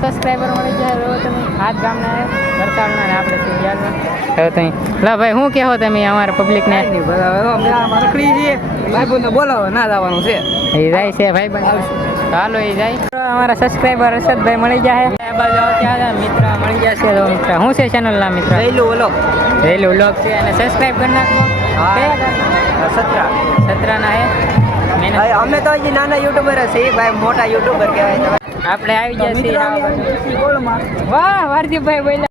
Subscriber મળી જાય. હવે તમે હાથ ગામના વરસાદના ને આપણે થઈ ગયા. હવે તમે લા ભાઈ શું કહો તમે અમારા પબ્લિકને? રખડી જઈએ ભાઈ બોલાવો ના જવાનું છે એ જાય છે ભાઈ બંધ. ચાલો એ જાય. અમારા સબસ્ક્રાઈબર હર્ષદભાઈ મળી જાય. આ બાજુ ત્યાં મિત્ર મળી જશે. તો મિત્ર શું છે ચેનલના મિત્ર? રેલું વ્લોગ છે અને સબસ્ક્રાઈબ કરી નાખો. 17 ના હે. અમે તો હજી નાના યુટ્યુબર છીએ ભાઈ, મોટા યુટ્યુબર કહેવાય. આપણે આવી જશે. વાહ વારજીભાઈ બોલ્યા.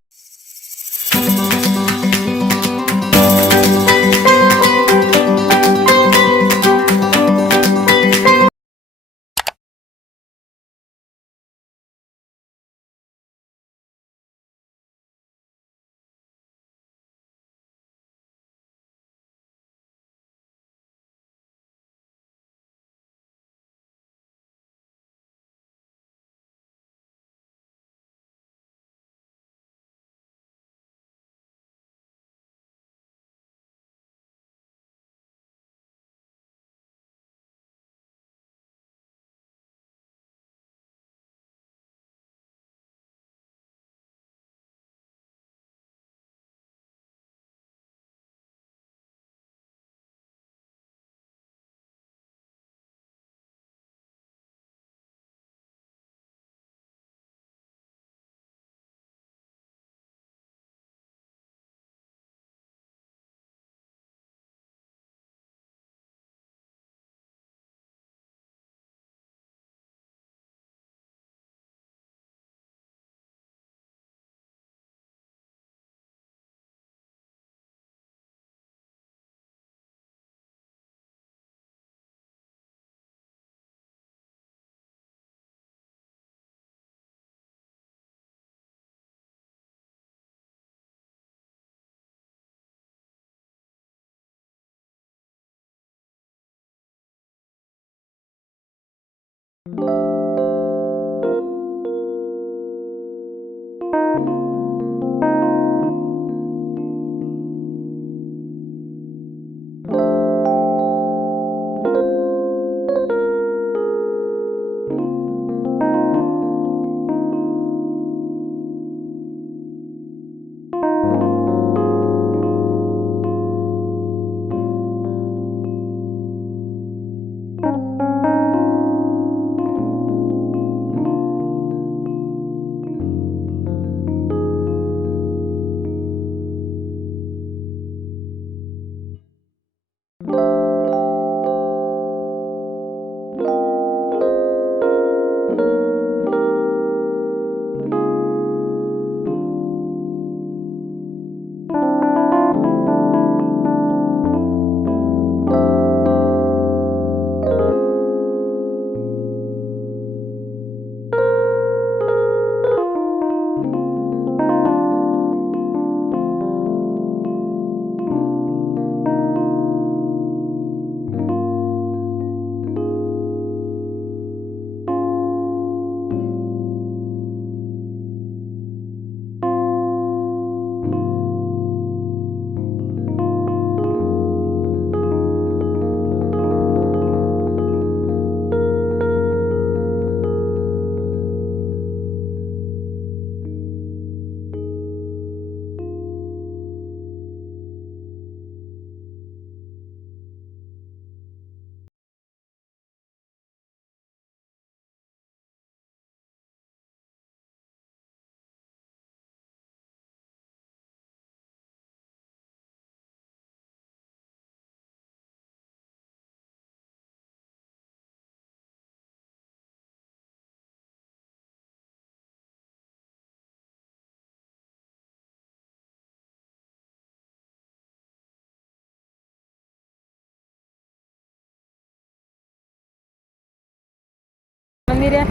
મંદિરે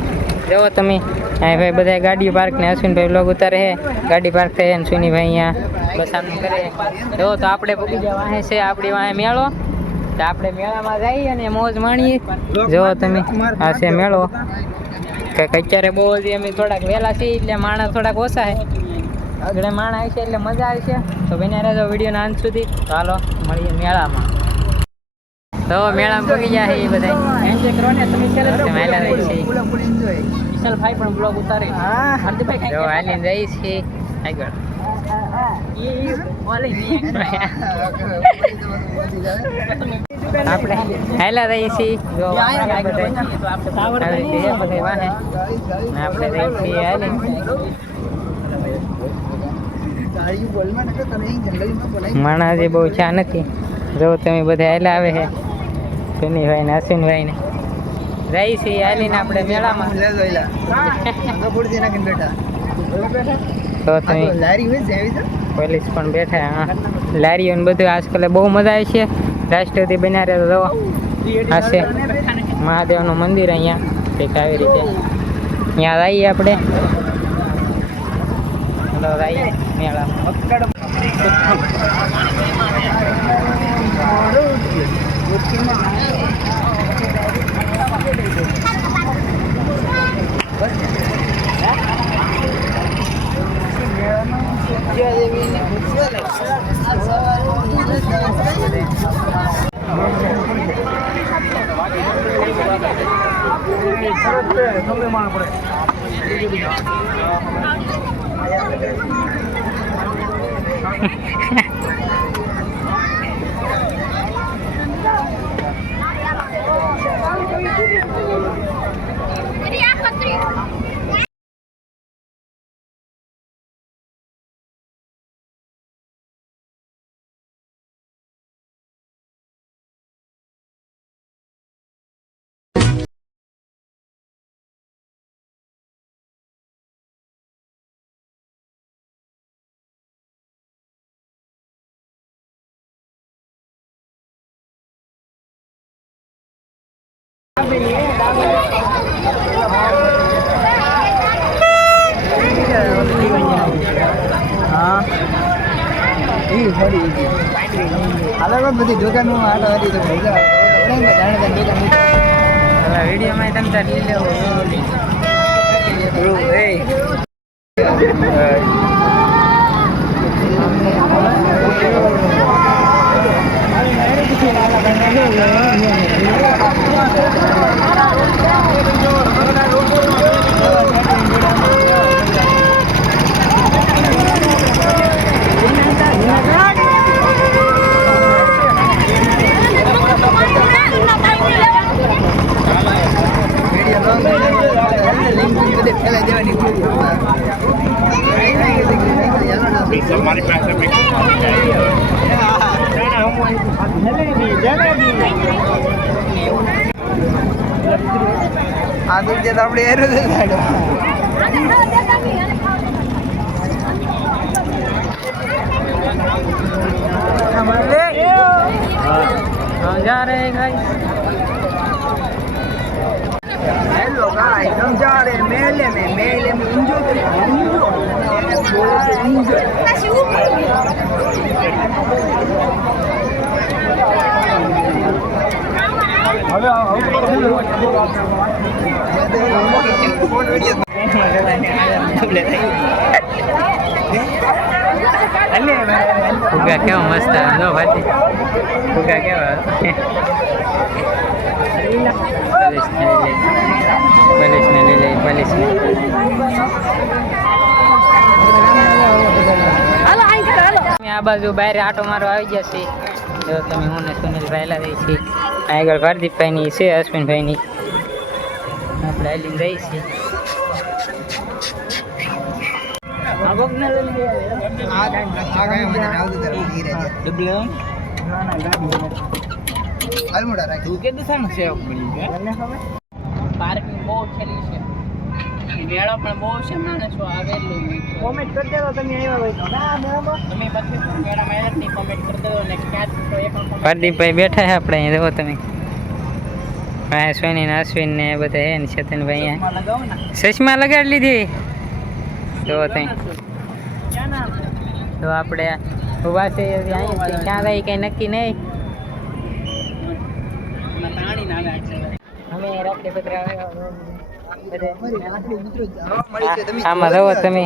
જો તમે અહીં ભાઈ બધા ગાડી પાર્ક ને અશ્વિનભાઈ બ્લોગ ઉતારે છે. ગાડી પાર્ક થઈ અને સુનીભાઈ અહીંયા બસાનું કરે. જો તો આપણે પૂકી ગયા વાહે છે આપણી વાહે મેળો. તો આપણે મેળામાં જઈએ અને મોજ માણીએ. જો તમે આ છે મેળો. કંઈક અત્યારે બહુ હજી અમે થોડાક વહેલા છીએ એટલે માણસ થોડાક ઓછા છે. આગળ માણસ આવશે એટલે મજા આવશે. તો બન્યા રહેજો વિડીયોના અંત સુધી. ચાલો મળીએ મેળામાં. તો મેળામાં પગી ગયા છે એ બધા એન્જોય કરવાને તમે મેલા રહી છે વિશાલભાઈ પણ બ્લોગ ઉતારે હરદભાઈ જો હાલીને જઈ છે આગળ આપણે હાલા રહી છીએ જો આપણે રહી છીએ હાલી માણસ બહુ ચા નથી જો તમે બધા હાલા આવે છે સુનીભાઈ ને અશ્વિનભાઈ ને રહી છીએ હાલીને આપણે મેળામાં તો તમે પોલીસ પણ બેઠા હા લારીઓ ને બધું આજકાલ બહુ મજા આવે છે રાષ્ટ્રપતિ બન્યા રહે તો હશે મહાદેવનું મંદિર અહીંયા કંઈક આવી રીતે ત્યાં આવીએ આપણે આવીએ મેળામાં બધી દુકાનમાં આટો હતી તો વિડીયોમાં તમે તાર લઈ લેવો આદિ જે આપણે એરો દે સાડો हमारे हम जा रहे हैं गाइस हेलो गाइस हम जा रहे हैं मेले में एंजॉय ફુગા કેવા મસ્ત નો ભાતી ફુગા કેવા પોલીસને લઈ લઈ પોલીસને આ બાજુ બહાર આટો મારો આવી જશે જો તમે હું ને સુનિલભાઈ લા રહી છીએ આગળ ભારદીપભાઈની છે અશ્વિનભાઈની આપણે આવીને રહી છીએ પાર્કિંગ બહુ છેલ્લી છે મેળો પણ બહુ છે માણસો આવેલું કોમેન્ટ કરી દેજો તમે આવ્યા હોય તો તમે પછી મેળામાં આવ્યા નહીં કોમેન્ટ કરી દેજો ને ક્યાં તો એક પ્રદીપભાઈ બેઠા છે આપણે અહીં જો તમે હા સોની ને અશ્વિન ને બધા હે ને ચેતનભાઈ અહીંયા ચશ્મા લગાડી લીધી તો તો આપણે ઉભા છે અહીંયા ક્યાં રહી કંઈ નક્કી નહીં અમે રાત્રે પત્ર આમાં રહો તમે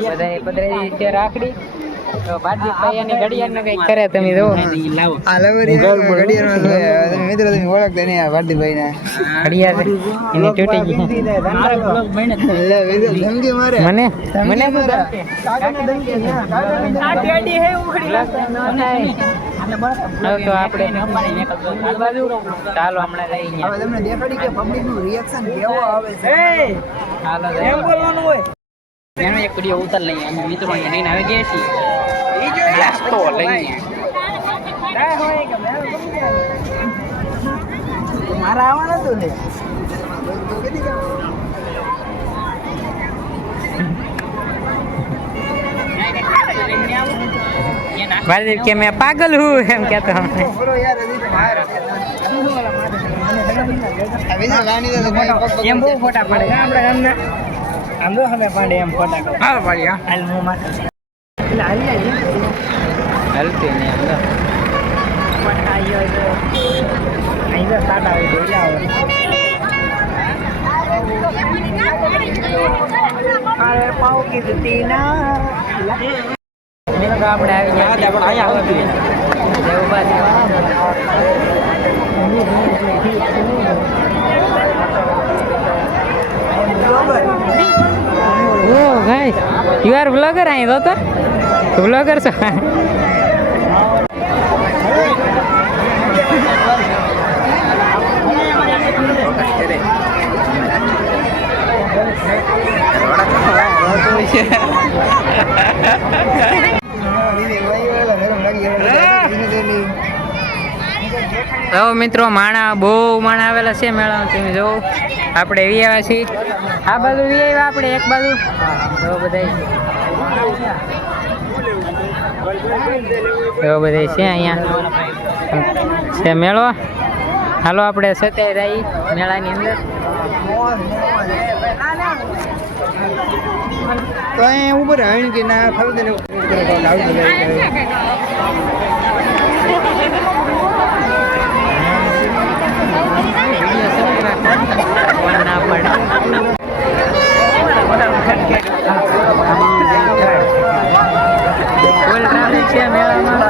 બધા પધરાઈ રાખડી તો ભારતીભાઈ અને ઘડિયાળનું કંઈક કરે તમે જો આ લવરી ઘડિયાળમાં જોયા તમે મિત્રો તમે ઓળખતા નહીં આ ભારતીભાઈને ઘડિયાળ એની તૂટી ગઈ લે વિડિયો ધમકી મારે મને મને શું હવે તો આપણે ચાલો હમણાં લઈ ગયા હવે તમને દેખાડી કે પબ્લિક નું રિએક્શન કેવો આવે છે ચાલો એમ બોલવાનું હોય એનો એક વિડીયો ઉતાર લઈએ અમે મિત્રો અહીંયા લઈને આવી ગયા છીએ નાસ્તો લઈને મારા આવવાનું હતું ને ભારતીય કે મેં પાગલ હું એમ કહેતો અમને એમ બહુ ફોટા પડે આપણે એમને આમ તો હવે પાડે એમ ફોટા હા પાડી હાલ હું માટે એટલે હલતી નહીં આમ પણ આયો અહીં તો સાટા આવી ગયેલા અરે પાવ કીધી ના આપણે આવી ગયા પણ અહીંયા એવું બસ ઓ ગાઈસ યુ આર બ્લોગર અહીં તો બ્લોગર છો તો મિત્રો માણા બહુ માણા આવેલા છે મેળામાં તમે જો આપણે વી આવ્યા છીએ આ બાજુ વી આવ્યા આપણે એક બાજુ તો બધા છે અહીંયા છે મેળો હાલો આપણે સત્યાવી રહી મેળાની અંદર તો અહીંયા ઉપર હણ કે ના ખબર ને ના પડે ફૂલ ટ્રાફિક છે મેળામાં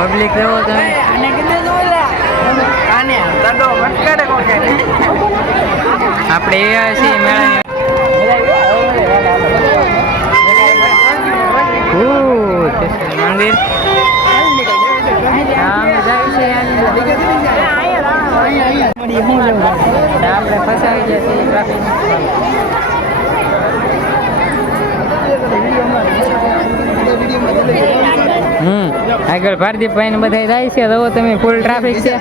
પબ્લિક એવો તમે આપણે એવા છીએ મેળા મંદિર આપણે ફસાવી ગયા છીએ ટ્રાફિક આગળ ભારતીભાઈ ને બધા જાય છે તો તમે ફૂલ ટ્રાફિક છે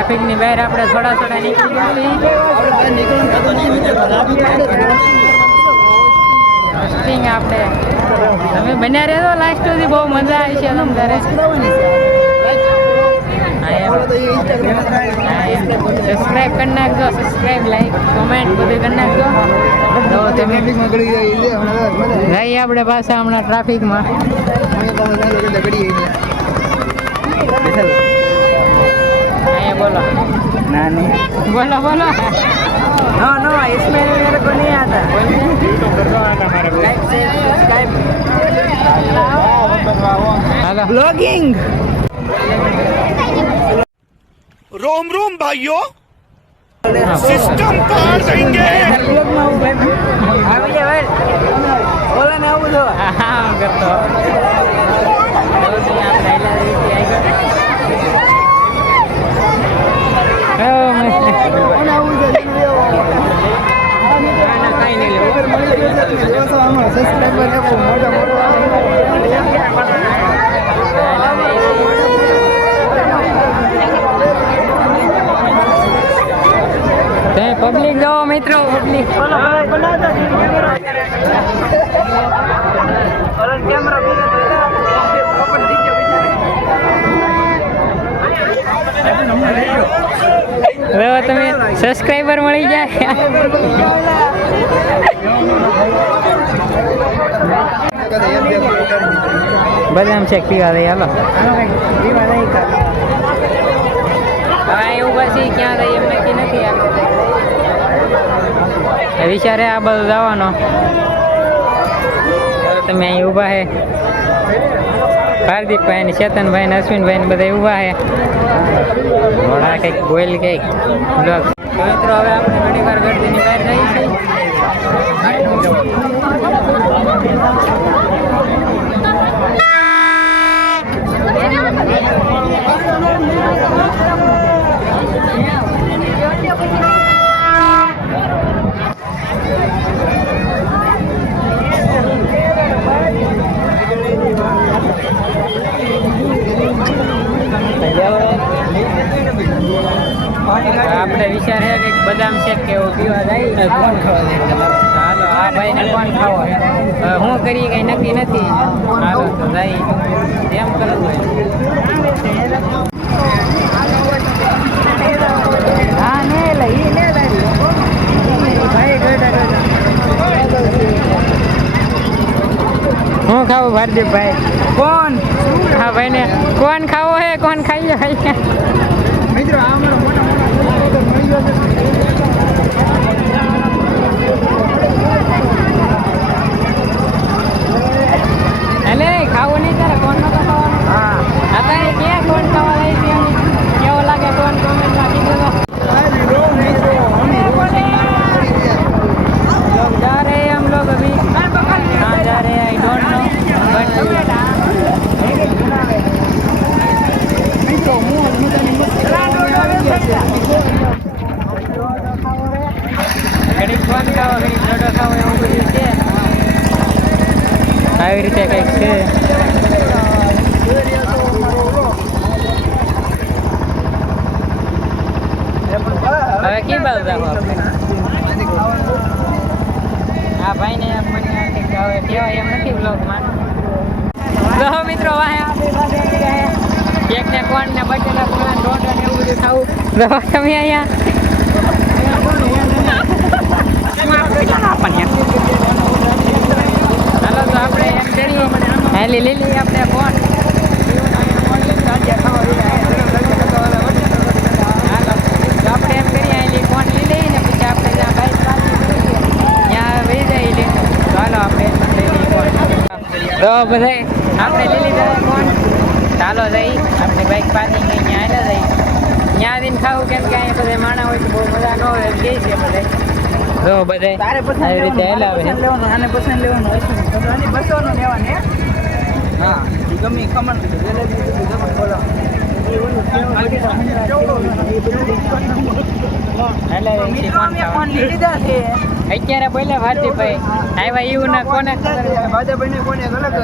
ટ્રાફિક ની બહાર આપણે થોડા નીકળી આપણે તમે બન્યા રહેતો લાસ્ટ સુધી બહુ મજા આવી છે તમારે સબસ્ક્રાઈબ કરી નાખજો સબસ્ક્રાઈબ લાઈક કોમેન્ટ બધું કરી નાખજો તો તમે જઈએ આપણે પાછા હમણાં ટ્રાફિકમાં बोलो नानी बोलो बोलो नो नो इसमें मेरे को नहीं आता हेलो ब्लॉगिंग रोम रोम भाइयों सिस्टम पार देंगे बोला ना वो तो हाँ करतो પબ્લિક જો મિત્રો પબ્લિક હવે તમે સબસ્ક્રાઈબર મળી જાય બદામ શેક પીવા દઈ હાલો હા એવું પછી ક્યાં દઈ એમ નક્કી નથી આપણે વિચારે આ બધું જવાનો તમે અહીં ઊભા હે હાર્દિકભાઈ ને ચેતનભાઈ ને અશ્વિનભાઈ ને બધા ઊભા હે ઘોડા કંઈક બોલ કંઈક બ્લોગ મિત્રો હવે આપણે ઘણી વાર ગળદીની બહાર જઈએ છીએ આપણે વિચાર છે કે બદામ શેક કેવું પીવા જાય કોણ ખાવા હાલો આ ભાઈ ને કોણ ખાવો હું કરી કઈ નક્કી નથી હાલો તો જાય એમ કરો હા ને લઈ ને ભાઈ હું ખાવું ભારદીપભાઈ કોણ હા ભાઈ ને કોણ ખાવો હે કોણ ખાઈ જાય મિત્રો આ અલે ખાવું નહીં તારે કોણ નતો ખાવાનું હા અત્યારે ક્યાં કોણ ખાવા લઈ કેવો લાગે કોણ કોમેન્ટમાં કીધું जा रहे हैं हम लोग अभी कहाँ जा रहे हैं आई डोंट नो बट ઘડીક ફોન ખાવો ઘડીક લોડો ખાવો એવું બધું છે આવી રીતે કંઈક છે હવે કે બાજુ જાવ આપણે આ ભાઈને મને કંઈક હવે કહેવાય એમ નથી બ્લોગમાં તો મિત્રો વાહે આપણી પાસે આવી ગયા કેક ને કોણ ને બટેટા પોણા ડોડા ને એવું બધું ખાવું તો તમે અહીંયા હાલો તો આપણે એમ કરીએ હેલી લીલી આપણે કોણ હાલો તો આપણે એમ કરીએ હેલી કોણ લીલી ને પછી આપણે ત્યાં બાઈક ત્યાં વહી જાય લે ચાલો આપણે લીલી કોણ તો બધા આપણે લીલી જાય કોણ ચાલો જઈ આપણે બાઈક પાર્કિંગ અહીંયા આવેલા જઈ ત્યાં જઈને ખાવું કેમ કે અહીંયા બધા માણા હોય તો બહુ મજા ન હોય એમ કહે છે બધા જો બધા આવી રીતે હલાવે આને પસંદ લેવાનું આને 200 લેવાની હા ગમે ખમણ જલેબી જમણ બોલો અત્યારે બોલ્યા ભારતીભાઈ આવ્યા એવું ના કોને ભાજપભાઈ ને કોને ગલત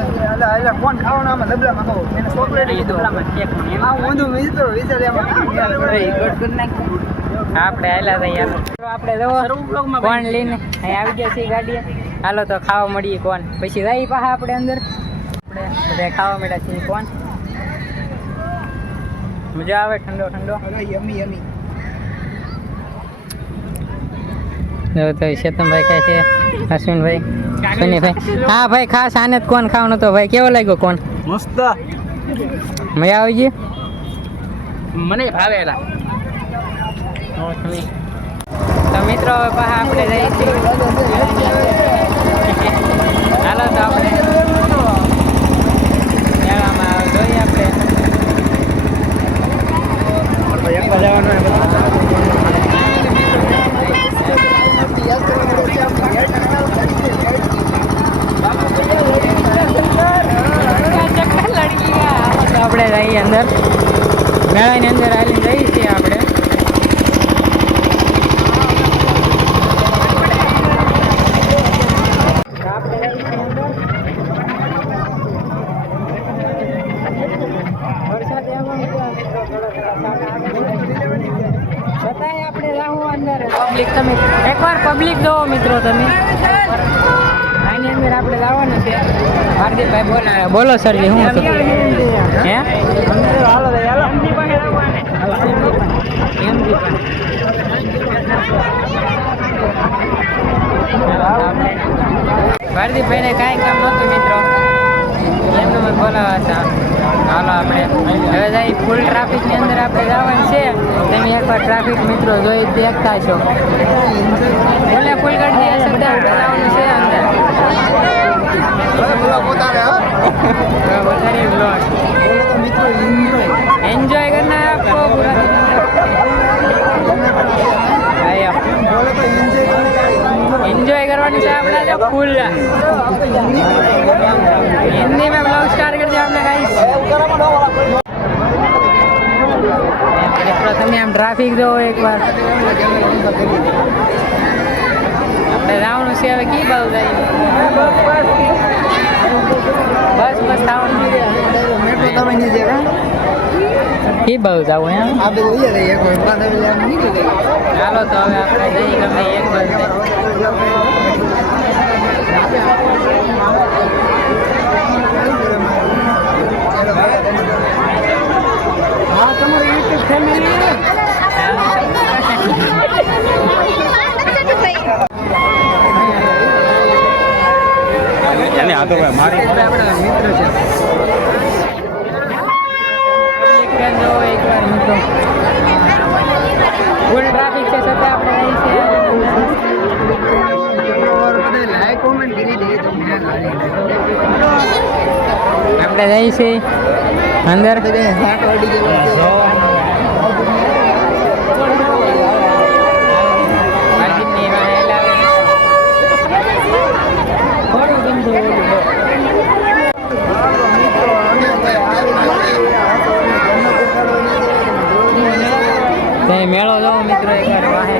કોણ ખાવાનું આમાં ડબલામાં ખાવું એને ચોકલેટ ઊંધું વિચાર આપણે હાલા થઈ આપણે જવો કોણ લઈને અહીં આવી ગયા છીએ ગાડીએ હાલો તો ખાવા મળીએ કોણ પછી જઈ પાછા આપણે અંદર આપણે બધા ખાવા મળ્યા છીએ કોણ મજા આવે ઠંડો ઠંડો યમી યમી તો ચેતનભાઈ ખાય છે અશ્વિનભાઈ સુનીભાઈ હા ભાઈ ખાસ આને જ કોણ ખાવાનું તો ભાઈ કેવો લાગ્યો કોણ મસ્ત મજા આવી ગઈ મને ભાવેલા તો મિત્રો હવે પાછા આપણે જઈએ છીએ હાલો તો આપણે મેળામાં જોઈએ આપણે આપણે જઈએ અંદર મેળાની અંદર હાલીને જઈએ છીએ આપણે વરસાદ એવો મિત્રો થોડો છતાં એકવાર પબ્લિક જોવો મિત્રો તમે. આની અંદર આપણે જવાનું છે. હાર્દિકભાઈ બોલાવે. બોલો સરજી શું હતું? હે હાલો એમજી ભારદીપભાઈને કાંઈ કામ નહોતું મિત્રો, એમનું મને બોલાવા હતા. હાલો આપણે હવે જાય ફૂલ ટ્રાફિકની અંદર આપણે જવાનું છે. તમે એકવાર ટ્રાફિક મિત્રો જોઈ દેખતા છો. ફૂલે ફૂલ ગાડી જવાનું છે અંદર. એન્જોય કરના આપકો પૂરા એન્જોય કરવાની છે આપણે જો ફૂલ હિન્દી में ब्लॉग स्टार्ट कर दिया आपने गाइस. મિત્રો તમે આમ ટ્રાફિક જોવો એકવાર. આપણે જવાનું છે હવે કી બાજુ જાય? બસ બસ થવાનું મેટ્રો તમે નીચે કી બાજુ જવું એમ? આ બધું લઈ જાય એક વાર પાછા નીકળી જાય. ચાલો તો હવે આપણે જઈએ ગમે એક બાજુ. હા તમારી યુટ્યુબ ફેમિલી આ તો ભાઈ મારી આપણા મિત્ર છે. એકવાર મિત્રો ફૂલ ટ્રાફિક છે છતાં આપણે અહીં છે. લાઈક કોમેન્ટ કરી દે તો આપણે જઈએ છીએ અંદર. મેળો જોવો મિત્રો એકવાર વાહે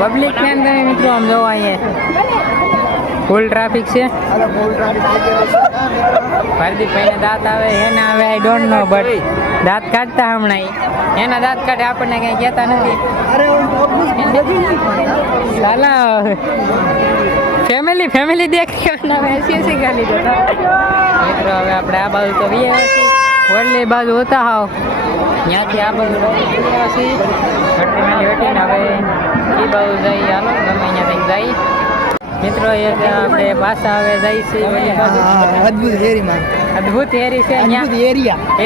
પબ્લિક ને તમે મિત્રો આમ જોવો અહીંયા ફૂલ ટ્રાફિક છે. હાર્દિકભાઈને દાંત આવે એને આવે આઈ ડોન્ટ નો બટ દાંત કાઢતા હમણાં એના દાંત કાઢે આપણને કંઈ કહેતા નથી. સાલા ફેમિલી દેખાના એસી ગાલી દેતા મિત્રો. હવે આપણે આ બાજુ તો વીએ ઓરલી બાજુ હોતા હાવ ત્યાંથી આ બાજુ ઘટની વેટીને હવે એ બાજુ જઈ. હાલો ગમે અહીંયા તઈ જઈ મિત્રો. એક આપણે પાછા હવે જઈ છીએ ઓલી બાજુ. અદ્ભુત હેરીમાં અદ્ભુત હેરી છે અદ્ભુત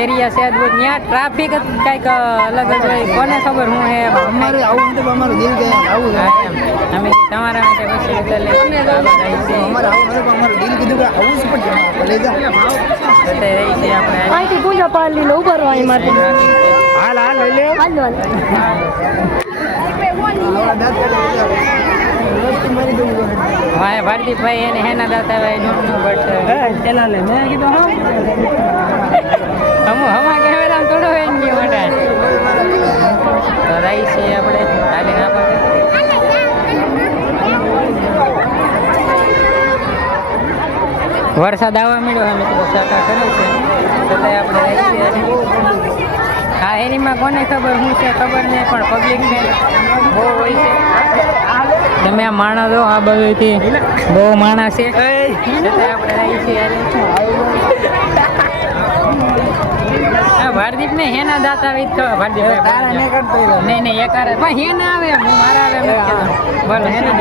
એરિયા છે અદ્ભુત. ત્યાં ટ્રાફિક કંઈક અલગ જ હોય. કોને ખબર હું હે અમારે આવું નથી અમારું દિલ કહે આવું અમે તમારા માટે પછી અમારે આવું નથી અમારું દિલ કીધું કે આવું જ પણ લઈ જા રહી છીએ આપણે. અહીંથી પૂજા પાડલી લો ઉભરવાની માટે હાલ હાલ લઈ લે હાલ આવડા દાંત કાઢે મારી દઉં હા ભારતીભાઈ એને હેના દાતા ભાઈ ડોન્ટ નો બટ એલા લે મેં કીધું હા હમા કેમેરા થોડો હોય ને મોટા તો રહી છીએ આપણે હાલી ના પડે. વરસાદ આવવા મળ્યો અમે તો સાકા કરે છે છતાંય આપણે રહી છીએ. આ એરીમાં કોને ખબર શું છે ખબર નહીં પણ પબ્લિક ને બહુ હોય છે. તમે આ માણસ જો આ બધુંથી બહુ માણસ છે છતાંય આપણે રહી છીએ. હા ભારદીપ ને હેના દાંત આવે તો ભારદીપ નહીં એક આવે પણ હેના આવે હું મારા આવે બોલો હેના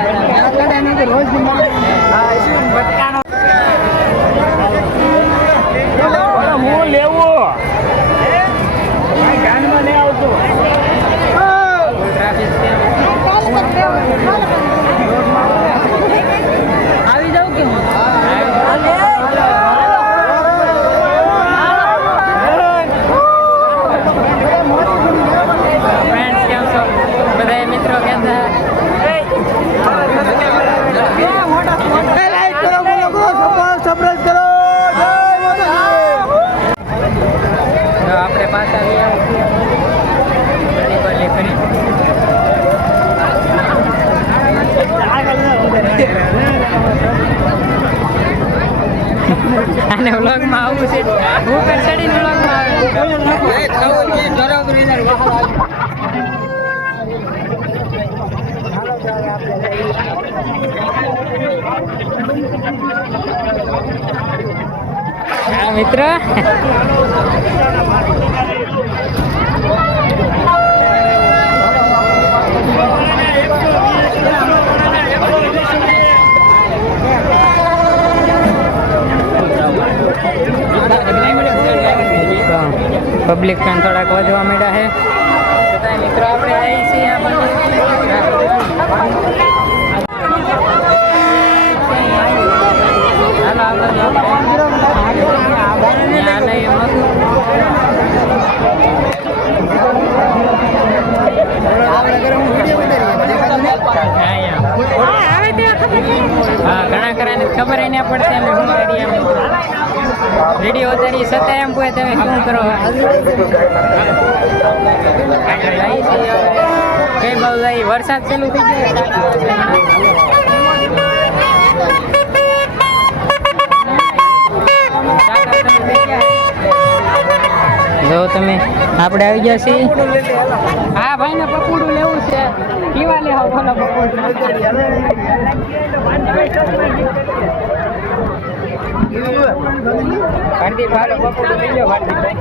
હું લેવો ગાનમાં નહીં આવતો ટ્રાફિક છે આવી જાઉં કે હું ફ્રેન્ડ્સ કેમ છો બધા મિત્રો કેમ છે? આપણે પાછા ગયા અને વ્લોગમાં આવું છે ઉપર ચડીને વ્લોગમાં આવે. હા મિત્ર, પબ્લિક પણ થોડાક વધવા માંડ્યા છે. છતાંય મિત્રો આપણે આવી છીએ આ બાજુ. હાલો આ બાજુ ત્યાં લઈ હા ઘણા ખરાને ખબર એને પડશે અમે શું કરીએ એમ વિડીયો ઉતારી છતાં એમ કહે તમે શું કરો કઈ બહુ જાય વરસાદ ચાલુ થઈ ગયો. જો તમે આપણે આવી ગયા છીએ. હા ભાઈ ને પકોડું લેવું છે. કેવા લે આવો ભલા પકોડું? ભારતીય ભાલો પકોડું લઈ લો ભારતીય.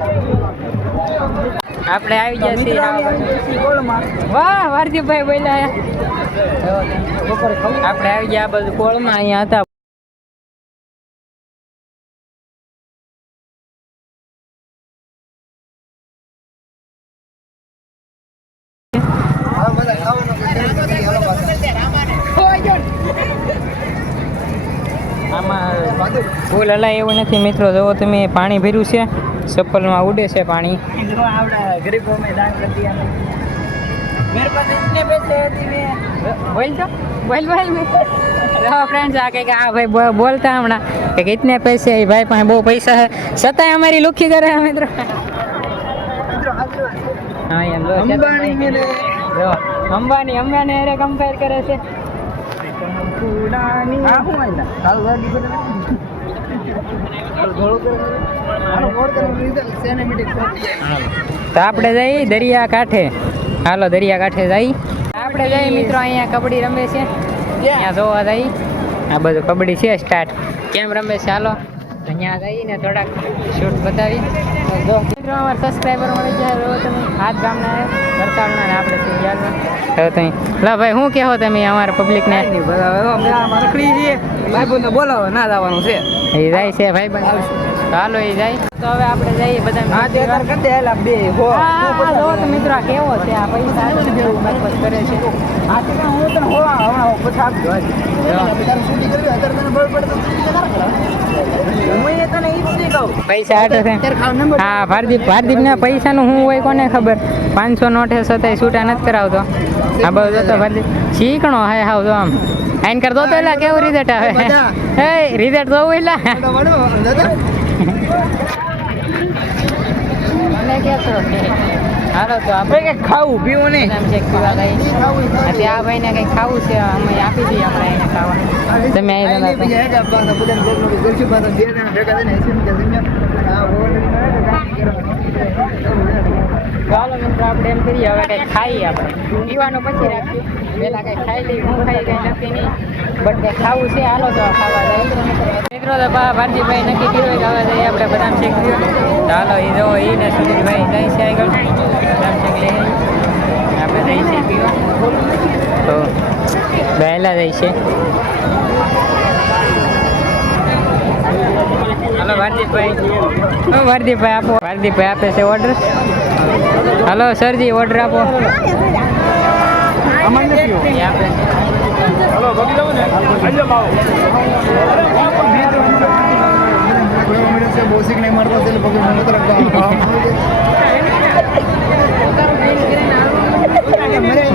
આપણે આવી ગયા છીએ. વાહ ભારતીયભાઈ બોલ્યા. આપણે આવી ગયા આ બધું કોળમાં અહીંયા હતા. આમાં ફૂલ હલાય એવું નથી મિત્રો. જુઓ તમે પાણી ભર્યું છે, ચપ્પલમાં ઉડે છે પાણી. ફ્રેન્ડ્સ આ કંઈક આ ભાઈ બોલતા હમણાં કે ઇતને પૈસે ભાઈ પાસે બહુ પૈસા છે છતાંય અમારી લુખી કરે મિત્રો. હા એમ અંબાની અરે કમ્પેર કરે છે. તો આપણે જઈ દરિયા કાંઠે. હાલો દરિયા કાંઠે જઈ. આપણે જઈ મિત્રો અહીંયા કબડ્ડી રમે છે. ત્યાં જોવા જઈ. આ બધું કબડ્ડી છે સ્ટાર્ટ. કેમ રમે છે હાલો અહીંયા જઈને થોડાક શૂટ બતાવી. મિત્રો અમારા સબસ્ક્રાઈબર મળી જાય. તમે હાથ ગામના વરસાદના ને આપણે થઈ ગયા. તમે લા ભાઈ શું કહો તમે અમારા પબ્લિકને? બોલાવો ના જવાનું છે. એ જાય છે ભાઈ બંધ. હાલો એ જાય. તો હવે આપણે જઈએ બધા. મિત્રો આ કેવો છે? આ પૈસા બસ કરે છે. પૈસા આટે છે. હા ભારદીપ ના પૈસા નું શું હોય કોને ખબર. 500 નોટ છે છતાંય છૂટા નથી કરાવતો. આ બધું તો ભારદીપ શીખણો હે હાવ તો આમ આઈન કરતો તો એલા કેવું રિઝલ્ટ આવે. હે રિઝલ્ટ જોવું એલા હાલો તો આપણે કંઈક ખાવું પીવું નહીં. આ ભાઈને કંઈક ખાવું છે અમે આપી દઈએ હમણાં એને ખાવાનું. તમે ચાલો મિત્રો આપણે એમ કરીએ હવે કંઈક ખાઈએ. આપણે પીવાનું પછી રાખીએ. પહેલાં કંઈક ખાઈ લઈએ. હું ખાઈ કંઈ નક્કી નહીં બટ કંઈક ખાવું છે. હાલો તો ખાવા જાય મિત્રો. તો ભારતીભાઈ નક્કી કર્યું કે હવે જઈએ આપણે બદામ શેક પીવા. ચાલો એ જો એને સુનિલભાઈ જાય છે આગળ બદામ શેક લઈ આપણે જઈએ છીએ પીવા. તો વહેલા જાય છે. હાલો ભારદીપભાઈ આપો. ભારદીપભાઈ આપે છે ઓર્ડર. હાલો સરજી ઓર્ડર આપો. આપે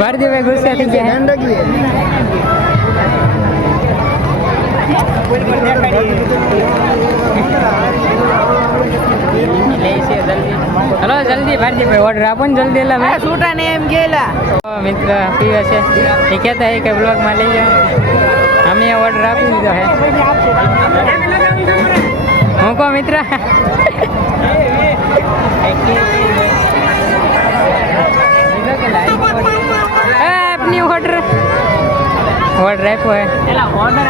ભારદીપભાઈ ગુસ્સે થઈ ગયા. હલો જલ્દી ભારદીપભાઈ ઓર્ડર આપો ને જલ્દી. એટલે મેં છૂટા ને એમ ગયેલા મિત્ર પીવે છે. એ કહેતા કે બ્લોગમાં લઈ જાઓ. અમે ઓર્ડર આપી દીધો હે. હું કહો મિત્ર આપની ઓર્ડર ઓર્ડર આપ્યો હે એલા ઓર્ડર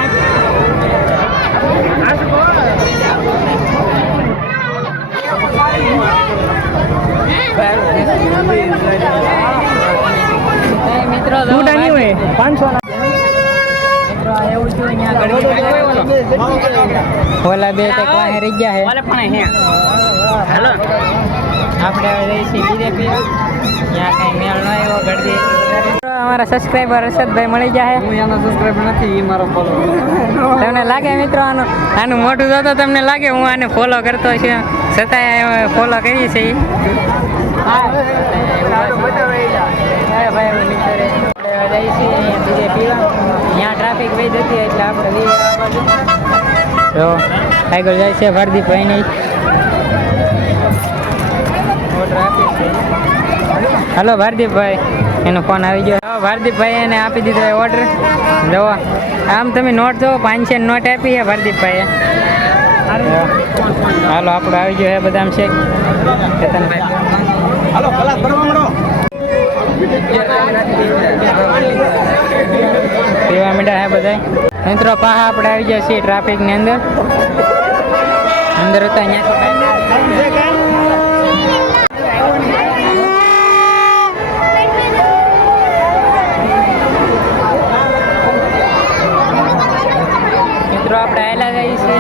મિત્રો ટૂટાની હોય 500 ઓલા બે તો ક્યાં રહી ગયા હે ઓલે પણ હે હેલો આપણે હવે જઈશું બીજે પીવા ત્યાં કઈ મેળ ન આવ્યો ગળદી અમારા સબસ્ક્રાઈબર હર્ષદભાઈ મળી ગયા હે હું એનો સબસ્ક્રાઇબ નથી એ મારો ફોલો તમને લાગે મિત્રો આનું મોટું જોતો તમને લાગે હું આને ફોલો કરતો છે છતાંય ફોલો કરીએ છીએ બીજે પીવા ત્યાં ટ્રાફિક વહી જતી એટલે આપણે તો આગળ જાય છે ભારદીપભાઈની ઓર્ડર આપી છે હલો ભારદીપભાઈ એનો ફોન આવી ગયો ભારદીપભાઈ એને આપી દીધો ઓર્ડર જુઓ આમ તમે નોટ જુઓ 500 નોટ આપી છે ભારદીપભાઈએ હાલો આપણો આવી ગયો છે બદામ શેક કેતનભાઈ હાલો કલાક કરવા માંડો પીવા મીઠા હે બધા મિત્રો પાહા આપણે આવી ગયા છીએ ટ્રાફિકની અંદર હતા અહીંયા મિત્રો આપણે આવેલા જઈએ છીએ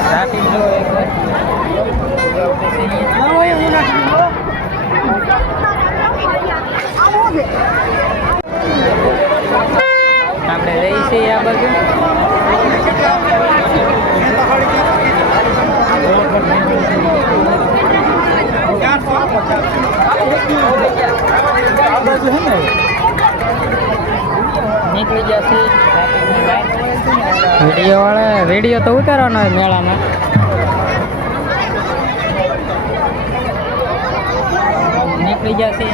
ટ્રાફિક જો એકવાર આપણે જઈએ છીએ આ બાજુ નીકળી જશે વિડીયો તો ઉતારવાનો હોય મેળામાં નીકળી જશે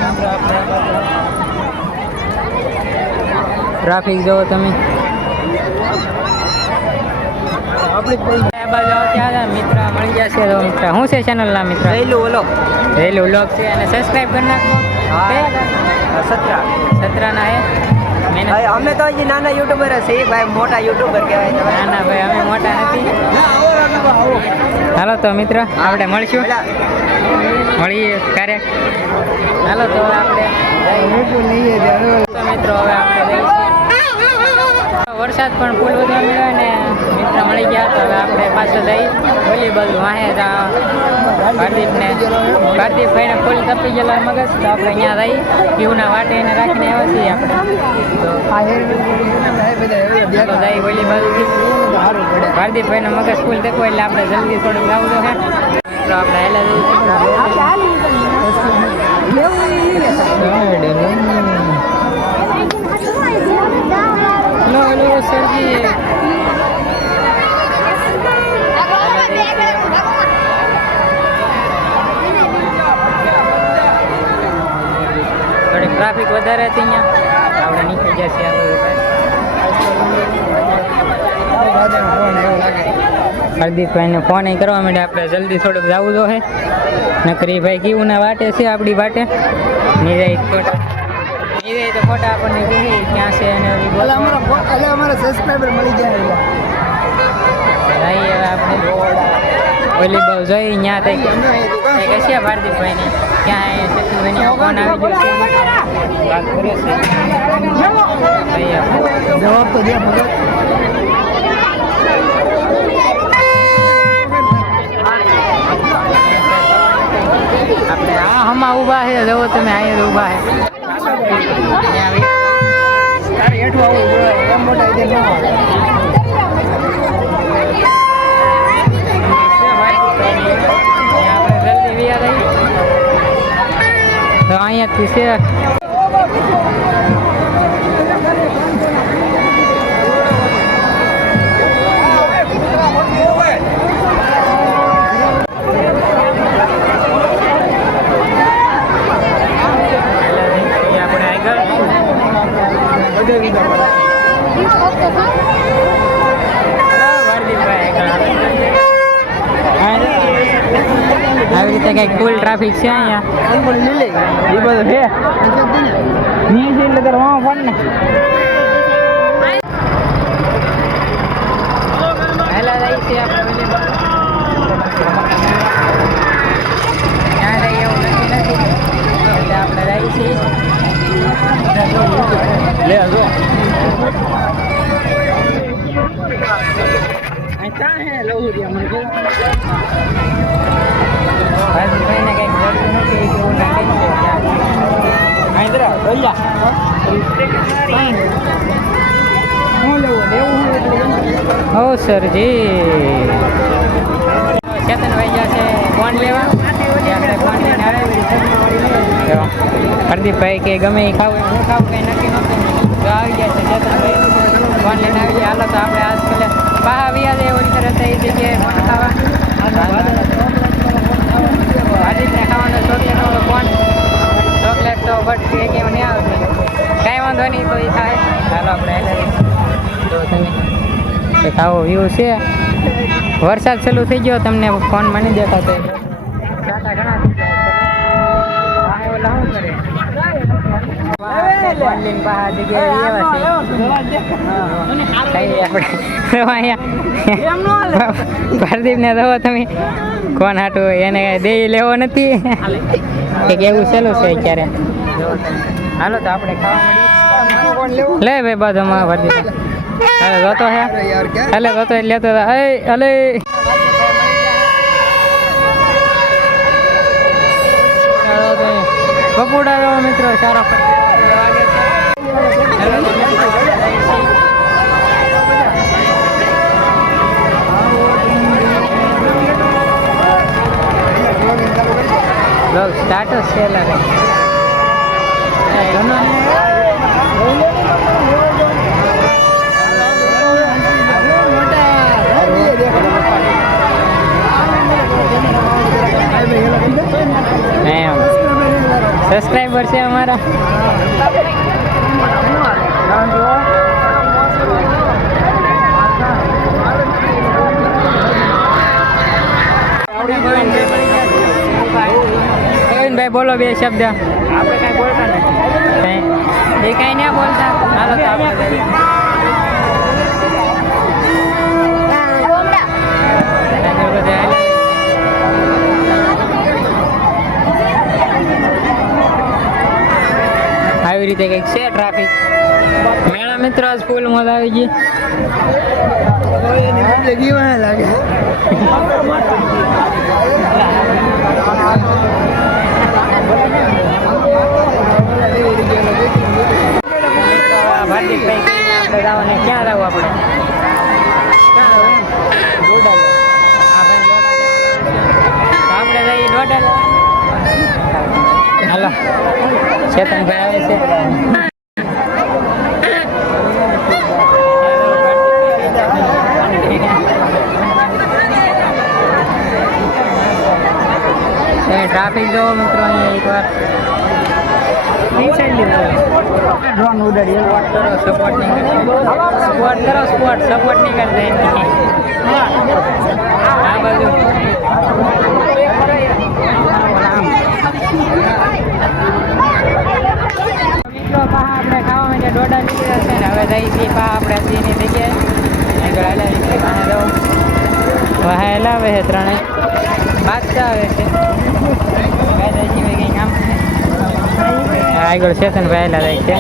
ટ્રાફિક જોવો તમે મિત્ર મળી જશે તો મિત્ર શું છે ચેનલના મિત્ર રેલું વ્લોગ છે અને સબસ્ક્રાઈબ કરી નાખો સત્રાના હે અમે તો હજી નાના યુટ્યુબર છે ભાઈ મોટા યુટ્યુબર કહેવાય ના ભાઈ અમે મોટા નથી હાલો તો મિત્ર આપણે મળીશું મળીએ ક્યારેક હાલો તો આપણે મિત્રો હવે આપણે વરસાદ પણ ફૂલ વધવા મળ્યો ને મિત્ર મળી ગયા તો હવે આપણે પાછળ જઈ વોલીબોલ વાહે ભારદીપભાઈને ફૂલ તપી ગયેલો મગજ તો આપણે અહીંયા જઈ પીવના વાટે એને રાખીને આવ્યા છીએ આપણે જઈ વોલીબોલ ભારદીપભાઈનો મગજ ફૂલ તપો એટલે આપણે જલ્દી થોડુંક લાવવું તો હે તો આપણે હેલા જઈએ સરજી થોડી ટ્રાફિક વધારે હતી અહીંયા આપણે નીકળી જશે હરદીપભાઈને ફોન કરવા માટે આપણે જલ્દી થોડુંક જવું તો હે નકરી ભાઈ કેવું ના વાટે છે આપણી વાટે નિરાઈ ખોટા નિરાઈ તો ખોટા આપણને કહી ક્યાં છે અને અમારા સબસ્ક્રાઇબર મળી જાય હવે આપણે વોલીબોલ જોઈ ત્યાં થઈ કશે ભારદીપભાઈની ક્યાં શત્રુભાઈની ફોન આવી ગયો છે વાત કરે છે જવાબ તો દે આપણે આ હમા ઊભા છે જવો તમે અહીંયા ઊભા છે તારે હેઠું આવવું જોઈએ એમ મોટા ઇધર ન આવે આપણે જલ્દી વિયા રહી તો અહીંયાથી છે રીતે કંઈક ફૂલ ટ્રાફિક છે અહીંયા. એ બધું છે નહીં છે એટલે તારે વાં ફોન ને પહેલા જાય છે આપણે ત્યાં રહી એવું નથી એટલે આપણે રહી છીએ લે જો ભાઈને કંઈક જડતું નથી એવું હો સરજી ચેતનભાઈ જશે ફોન લેવા આપણે ફોન લઈને આવે હરદીપભાઈ કે ગમે એ ખાવું હું ખાવું કંઈ નક્કી નહોતું જો આવી જાય છે ચેતનભાઈ ફોન લઈને આવી જાય હાલો તો આપણે આજકાલ બહાર આવી જાય એવી રીતે રહેતા એ જગ્યાએ ફોન ખાવા હાર્દિકને ખાવાનો ચોકલેટ વાળો ફોન ચોકલેટ તો બટ કે નહીં આવશે કાંઈ વાંધો નહીં તો એ થાય ચાલો આપણે જો તમે એક આવો વ્યૂ છે વરસાદ ચાલુ થઈ ગયો તમને ફોનમાં નહીં દેખાતો ટાટા ઘણા થઈ જાય ઓલા શું કરે બહાર જગ્યાએ પ્રદીપને દો તમે કોણ હાટું એને દે લેવો નથી કે કેવું સહેલું છે અત્યારે હાલો તો આપણે ખાવા મળીએ લે ભાઈ બાજુમાં પ્રદીપ હવે જોતો હે એટલે જોતો લેતો અલે બપોડા મિત્રો સારો સ્ટાર્ટસ છે સબસ્ક્રાઈબર છે અમારા ભાઈ બોલો બે શબ્દ આપણે કાંઈ બોલતા નથી એ કાંઈ ના બોલતા હાલો તો આપણે આવી રીતે કંઈક છે ટ્રાફિક મેળા મિત્રો આજ ફૂલ મોજ આવી ગઈ લાગે ભારતીભાઈ આપણે જવાને ક્યાં રહું આપણે આપણે જઈએ ડોડા હાલો ચેતનભાઈ આવે છે ટ્રાફિક જોવો મિત્રો અહીંયા એકવાર ડ્રોન ઉડાડી સપોર્ટ કરો સપોર્ટ નહીં કરતા સપોર્ટ કરો સપોર્ટ નહીં કરતા આ બાજુ મિત્રો પા આપણે ખાવા માટે ડોડા નીકળ્યા છે ને હવે જઈ છીએ પા આપણે એની જગ્યાએ આગળ હલાવી છીએ પાસે દો વાહ હલાવે છે ત્રણે બાદશાહ આવે છે કંઈ કામ આગળ ચેતન ભાઈ જાય છે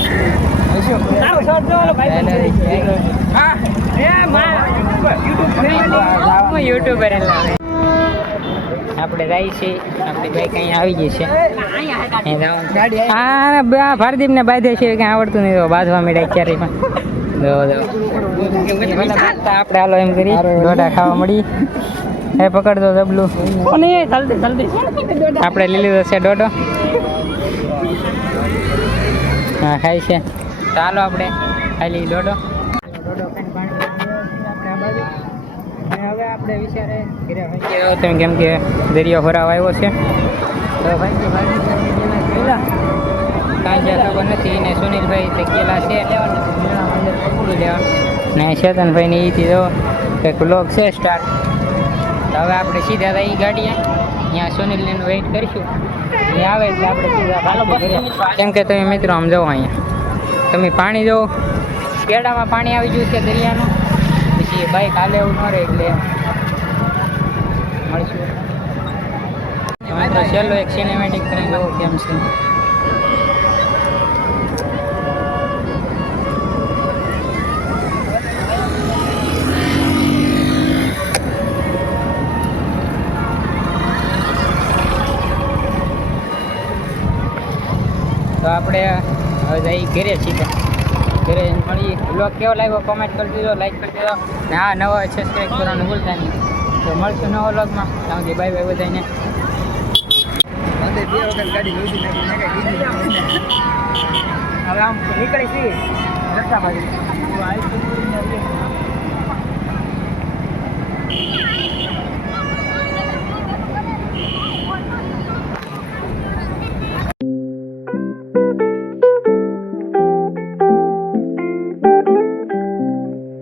યુટ્યુબર આપણે જાય છીએ આપણી બાઈક અહીંયા આવી ગઈ છે હા ભારદીપ ને બાંધે છે કંઈ આવડતું નહીં તો બાંધવા મળ્યા ક્યારે પણ આપણે હાલો એમ કરી ડોડા ખાવા મળી એ પકડતો જબલું આપણે લઈ લીધો છે ડોડો હા ખાઈ છે ચાલો આપણે ખાલી ડોડો હવે આપણે વિચારે તમે કેમ કે દરિયો ભરાવ આવ્યો છે તો ભાઈ કાંઈ જ્યાં ખબર નથી ને સુનિલભાઈ તે ગયેલા છે લેવા ને ચેતનભાઈ ને એથી જો એક બ્લોગ છે સ્ટાર્ટ હવે આપણે સીધા થઈ ગાડીએ અહીંયા સુનિલને વેઇટ કરીશું એ આવે એટલે આપણે સીધા પાછું ઘરે. કેમ કે તમે મિત્રો આમ જાઓ અહીંયા તમે પાણી જુઓ કેડામાં પાણી આવી ગયું છે દરિયાનું પછી બાઈક હાલે એવું ન રહે એટલે મળશું. તમે તો છેલ્લો એક સિનેમેટિક કરીને જોવો કેમ છે. તો આપણે હવે જઈ ઘરે સીધા ઘરે મળીએ. બ્લોગ કેવો લાગ્યો કોમેન્ટ કરી દીધો, લાઈક કરી દીધો ને હા નવો સબસ્ક્રાઈબ કરવાનું ભૂલતા નહીં. તો મળશું નવો વ્લોગમાં. ત્યાં સુધી બાય બાય બધાને. હવે આમ નીકળી છીએ રસ્તા બાજુ